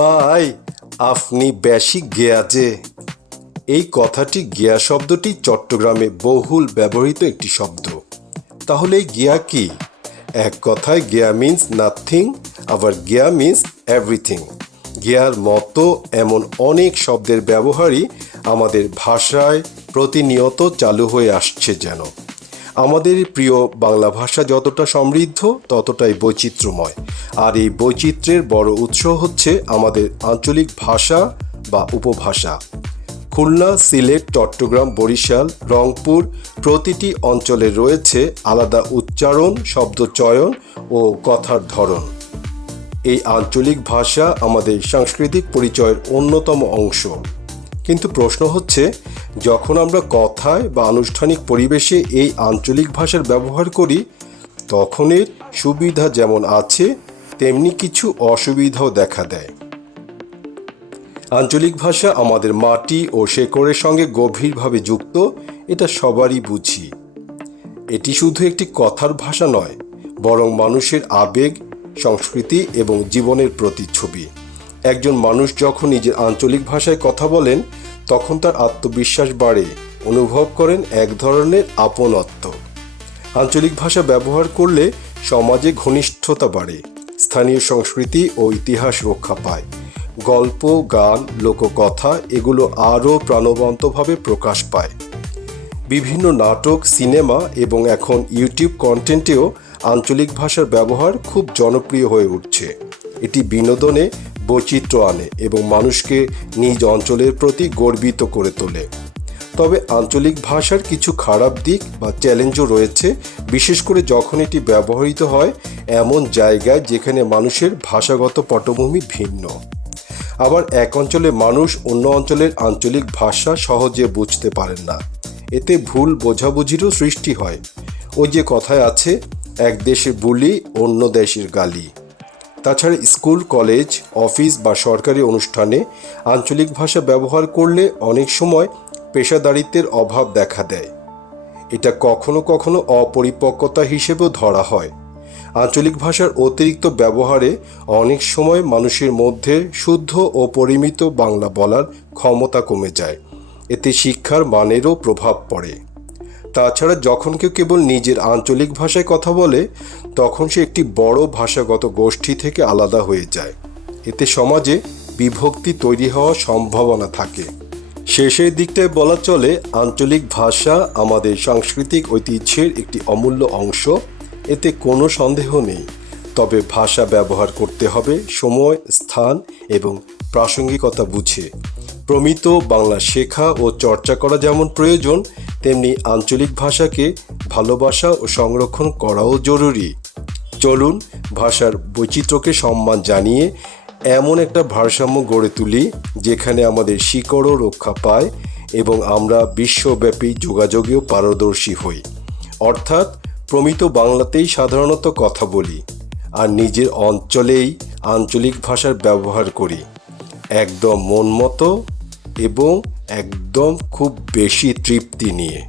ভাই, আপনি বেশি গেয়া যে এই কথাটি গিয়া শব্দটি চট্টগ্রামে বহুল ব্যবহৃত একটি শব্দ। তাহলে গিয়া কি? এক কথায় গিয়া মিন্স নাথিং আবার গিয়া মিন্স এভরিথিং গিয়ার মতো এমন অনেক শব্দের ব্যবহারই আমাদের ভাষায় প্রতিনিয়ত চালু হয়ে আসছে যেন। আমাদের প্রিয় বাংলা ভাষা যতটা সমৃদ্ধ, ততটাই বৈচিত্র্যময়। আর এই বৈচিত্র্যের বড় উৎস হচ্ছে আমাদের আঞ্চলিক ভাষা বা উপভাষা। খুলনা, সিলেট, চট্টগ্রাম, বরিশাল, রংপুর প্রতিটি অঞ্চলে রয়েছে আলাদা উচ্চারণ শব্দচয়ন ও কথার ধরন। এই আঞ্চলিক ভাষা আমাদের সাংস্কৃতিক পরিচয়ের অন্যতম অংশ। কিন্তু প্রশ্ন হচ্ছে, যখন আমরা কথায় বা আনুষ্ঠানিক পরিবেশে এই আঞ্চলিক ভাষার ব্যবহার করি তখন এর সুবিধা যেমন আছে, তেমনি কিছু অসুবিধাও দেখা দেয়। আঞ্চলিক ভাষা আমাদের মাটি ও শেকড়ের সঙ্গে গভীরভাবে যুক্ত, এটা সবারই বুঝি। এটি শুধু একটি কথার ভাষা নয়, বরং মানুষের আবেগ, সংস্কৃতি এবং জীবনের প্রতিচ্ছবি। একজন মানুষ যখন নিজের আঞ্চলিক ভাষায় কথা বলেন তখন তার আত্মবিশ্বাস বাড়ে। অনুভব করেন এক ধরনের আপনত্ব। আঞ্চলিক ভাষা ব্যবহার করলে সমাজে ঘনিষ্ঠতা বাড়ে। স্থানীয় সংস্কৃতি ও ইতিহাস রক্ষা পায়। গল্প, গান, লোককথা এগুলো আরও প্রাণবন্তভাবে প্রকাশ পায়। বিভিন্ন নাটক, সিনেমা এবং এখন ইউটিউব কন্টেন্টেও আঞ্চলিক ভাষার ব্যবহার খুব জনপ্রিয় হয়ে উঠছে। এটি বিনোদনে বৈচিত্র্য আনে এবং মানুষকে নিজ অঞ্চলের প্রতি গর্বিত করে তোলে। তবে আঞ্চলিক ভাষার কিছু খারাপ দিক বা চ্যালেঞ্জও রয়েছে, বিশেষ করে যখন এটি ব্যবহৃত হয় এমন জায়গায় যেখানে মানুষের ভাষাগত পটভূমি ভিন্ন। আবার এক অঞ্চলে মানুষ অন্য অঞ্চলের আঞ্চলিক ভাষা সহজে বুঝতে পারেন না। এতে ভুল বোঝাবুঝিরও সৃষ্টি হয়। ওই যে কথায় আছে, এক দেশের বুলি, অন্য দেশের গালি। তাছাড়া স্কুল, কলেজ, অফিস বা সরকারি অনুষ্ঠানে আঞ্চলিক ভাষা ব্যবহার করলে অনেক সময় পেশাদারিত্বের অভাব দেখা দেয়। এটা কখনো কখনো অপরিপক্কতা হিসেবেও ধরা হয়। আঞ্চলিক ভাষার অতিরিক্ত ব্যবহারে অনেক সময় মানুষের মধ্যে শুদ্ধ ও পরিমিত বাংলা বলার ক্ষমতা কমে যায়। এতে শিক্ষার মানেরও প্রভাব পড়ে। তাছাড়া যখন কেউ কেবল নিজের আঞ্চলিক ভাষায় কথা বলে তখন সে একটি বড় ভাষাগত গোষ্ঠী থেকে আলাদা হয়ে যায়। এতে সমাজে বিভক্তি তৈরি হওয়ার সম্ভাবনা থাকে। শেষের দিকটায় বলা চলে, আঞ্চলিক ভাষা আমাদের সাংস্কৃতিক ঐতিহ্যের একটি অমূল্য অংশ। এতে কোনো সন্দেহ নেই। তবে ভাষা ব্যবহার করতে হবে সময়, স্থান এবং প্রাসঙ্গিকতা বুঝে। প্রমিত বাংলা শেখা ও চর্চা করা যেমন প্রয়োজন, তেমনি আঞ্চলিক ভাষাকে ভালোবাসা ও সংরক্ষণ করাও জরুরি। চলুন ভাষার বৈচিত্র্যকে সম্মান জানিয়ে এমন একটা ভারসাম্য গড়ে তুলি, যেখানে আমাদের শিকড়ও রক্ষা পায় এবং আমরা বিশ্বব্যাপী যোগাযোগেও পারদর্শী হই। অর্থাৎ প্রমিত বাংলাতেই সাধারণত কথা বলি আর নিজের অঞ্চলেই আঞ্চলিক ভাষার ব্যবহার করি। একদম মন মতো এবং একদম খুব বেশি তৃপ্তি নিয়ে।